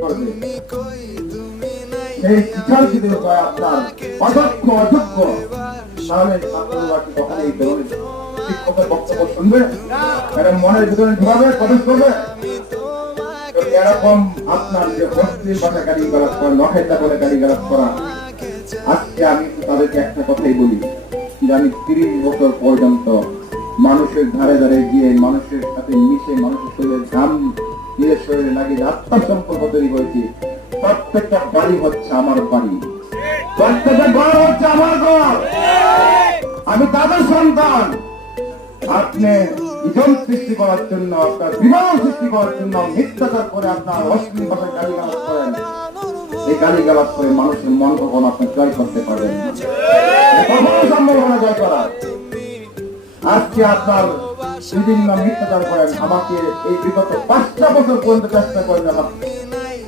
করবে, সেই বিচার যদি হয় আপনার অযোগ্য অযোগ্য, তাহলে ছাত্রবাসী কখনো এই ধরনের শিক্ষকের বক্তব্য শুনবে, এরা মনের ভিতরে ঢুকাবে, প্রবেশ করবে। এরকম আপনার যে অশ্লীল ভাষা গালিগালাজ করা, নখেদা বলে গালিগালাজ করা, আজকে আমি তাদেরকে একটা কথাই বলি যে আমি 30 বছর পর্যন্ত মানুষের ধারে ধারে গিয়ে মানুষের সাথে মিশে মানুষের শরীরে ঘাম নিজের শরীরে লাগিয়ে আত্মার সম্পর্ক তৈরি করেছি। প্রত্যেকটা বাড়ি হচ্ছে আমার বাড়ি, প্রত্যেকটা ঘর হচ্ছে আমার ঘর, আমি তাদের সন্তান। আপনি ইজন সৃষ্টি করার জন্য, আপনার বিমান সৃষ্টি করার জন্য মিথ্যাচার করে আপনার অশ্লীল ভাষায় গালিগালাজ করেন, এই গালিগালাজ করে মানুষের মন কখনো আপনি জয় করতে পারবেন না, কখনো সম্ভব না জয় করা। আজকে আপনার বিভিন্ন মিথ্যাচার করেন, আমাকে এই বিগত 5টা বছর পর্যন্ত চেষ্টা করেন আমার